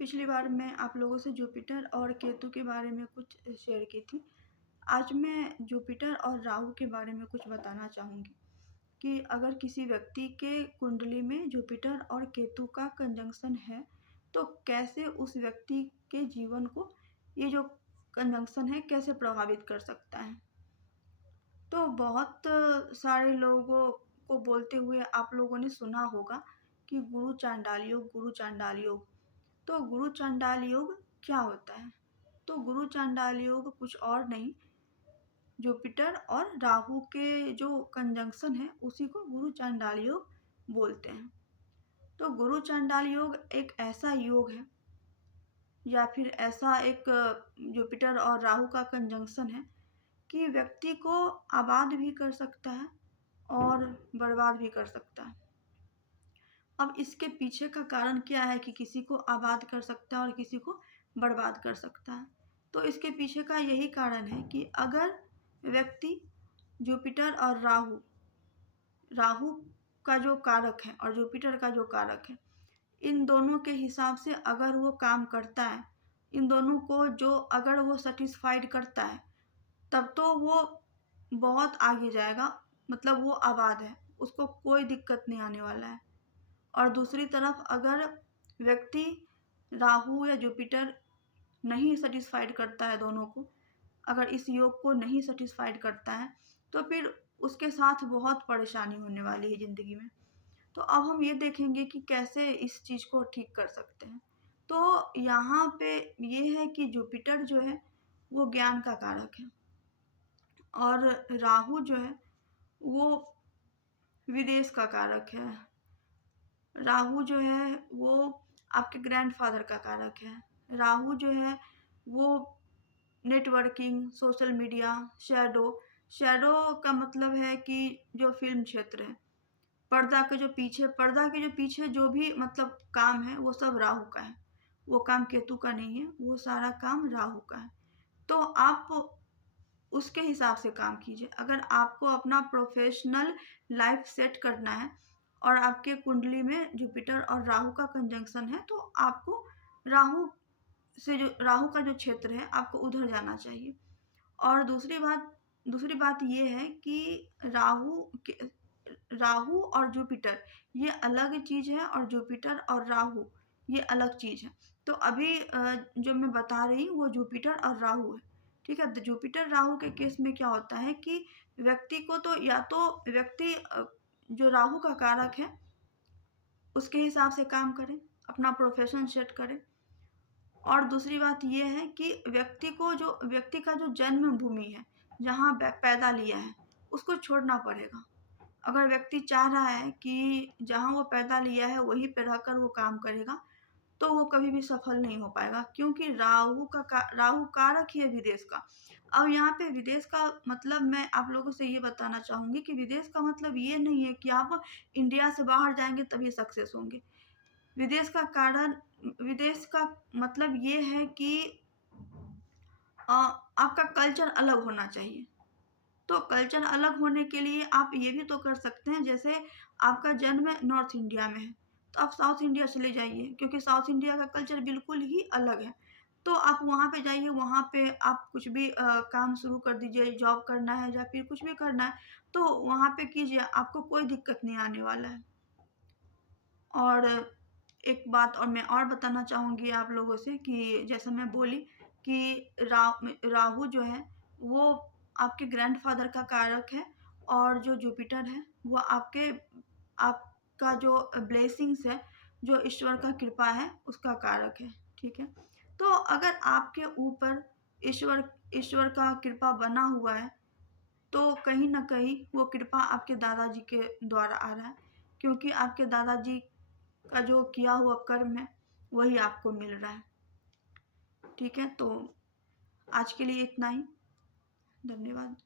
पिछली बार मैं आप लोगों से जुपिटर और केतु के बारे में कुछ शेयर की थी। आज मैं जुपिटर और राहु के बारे में कुछ बताना चाहूँगी कि अगर किसी व्यक्ति के कुंडली में जुपिटर और केतु का कंजंक्शन है, तो कैसे उस व्यक्ति के जीवन को ये जो कंजंक्शन है कैसे प्रभावित कर सकता है। तो बहुत सारे लोगों को बोलते हुए आप लोगों ने सुना होगा कि गुरु चांडाल योग, गुरु चांडाल योग। तो गुरु चांडाल योग क्या होता है? तो गुरु चांडाल योग कुछ और नहीं, जुपिटर और राहु के जो कंजंक्शन है उसी को गुरु चांडाल योग बोलते हैं। तो गुरु चांडाल योग एक ऐसा योग है या फिर ऐसा एक जुपिटर और राहु का कंजंक्शन है कि व्यक्ति को आबाद भी कर सकता है और बर्बाद भी कर सकता है। अब इसके पीछे का कारण क्या है कि किसी को आबाद कर सकता है और किसी को बर्बाद कर सकता है। तो इसके पीछे का यही कारण है कि अगर व्यक्ति जुपिटर और राहु राहु का जो कारक है और जुपिटर का जो कारक है, इन दोनों के हिसाब से अगर वो काम करता है, इन दोनों को जो अगर वो सेटिस्फाइड करता है, तब तो वो बहुत आगे जाएगा, मतलब वो आबाद है, उसको कोई दिक्कत नहीं आने वाला है। और दूसरी तरफ अगर व्यक्ति राहु या जुपिटर नहीं सेटिस्फाइड करता है दोनों को, अगर इस योग को नहीं सेटिस्फाइड करता है, तो फिर उसके साथ बहुत परेशानी होने वाली है ज़िंदगी में। तो अब हम ये देखेंगे कि कैसे इस चीज़ को ठीक कर सकते हैं। तो यहाँ पे ये है कि जुपिटर जो है वो ज्ञान का कारक है और राहु जो है वो विदेश का कारक है। राहु जो है वो आपके ग्रैंडफादर का कारक है। राहु जो है वो नेटवर्किंग, सोशल मीडिया, शैडो का मतलब है कि जो फिल्म क्षेत्र है, पर्दा के जो पीछे जो भी मतलब काम है वो सब राहु का है। वो काम केतु का नहीं है, वो सारा काम राहु का है। तो आप उसके हिसाब से काम कीजिए। अगर आपको अपना प्रोफेशनल लाइफ सेट करना है और आपके कुंडली में जुपिटर और राहु का कंजंक्शन है, तो आपको राहु का जो क्षेत्र है आपको उधर जाना चाहिए। और दूसरी बात ये है कि राहु और जुपिटर ये अलग चीज़ है और जुपिटर और राहु ये अलग चीज़ है। तो अभी जो मैं बता रही हूँ वो जुपिटर और राहु है, ठीक है। तो जुपिटर राहु के केस में क्या होता है कि व्यक्ति को तो या तो व्यक्ति जो राहु का कारक है उसके हिसाब से काम करे, अपना प्रोफेशन सेट करे। और दूसरी बात ये है कि व्यक्ति का जो जन्म भूमि है, जहाँ पैदा लिया है, उसको छोड़ना पड़ेगा। अगर व्यक्ति चाह रहा है कि जहाँ वो पैदा लिया है वहीं पे रहकर वो काम करेगा, तो वो कभी भी सफल नहीं हो पाएगा, क्योंकि राहु कारक ही है विदेश का। अब यहाँ पे विदेश का मतलब मैं आप लोगों से ये बताना चाहूँगी कि विदेश का मतलब ये नहीं है कि आप इंडिया से बाहर जाएंगे तभी सक्सेस होंगे। विदेश का मतलब ये है कि आपका कल्चर अलग होना चाहिए। तो कल्चर अलग होने के लिए आप ये भी तो कर सकते हैं, जैसे आपका जन्म नॉर्थ इंडिया में है तो आप साउथ इंडिया चले जाइए, क्योंकि साउथ इंडिया का कल्चर बिल्कुल ही अलग है। तो आप वहाँ पे जाइए, वहाँ पे आप कुछ भी काम शुरू कर दीजिए, जॉब करना है या फिर कुछ भी करना है तो वहाँ पे कीजिए, आपको कोई दिक्कत नहीं आने वाला है। और एक बात और मैं और बताना चाहूँगी आप लोगों से कि जैसा मैं बोली कि राहु जो है वो आपके ग्रैंडफादर का कारक है और जो जुपिटर है वो आपका जो ब्लेसिंग्स है, जो ईश्वर का कृपा है उसका कारक है, ठीक है। तो अगर आपके ऊपर ईश्वर का कृपा बना हुआ है, तो कहीं ना कहीं वो कृपा आपके दादाजी के द्वारा आ रहा है, क्योंकि आपके दादाजी का जो किया हुआ कर्म है वही आपको मिल रहा है, ठीक है। तो आज के लिए इतना ही, धन्यवाद।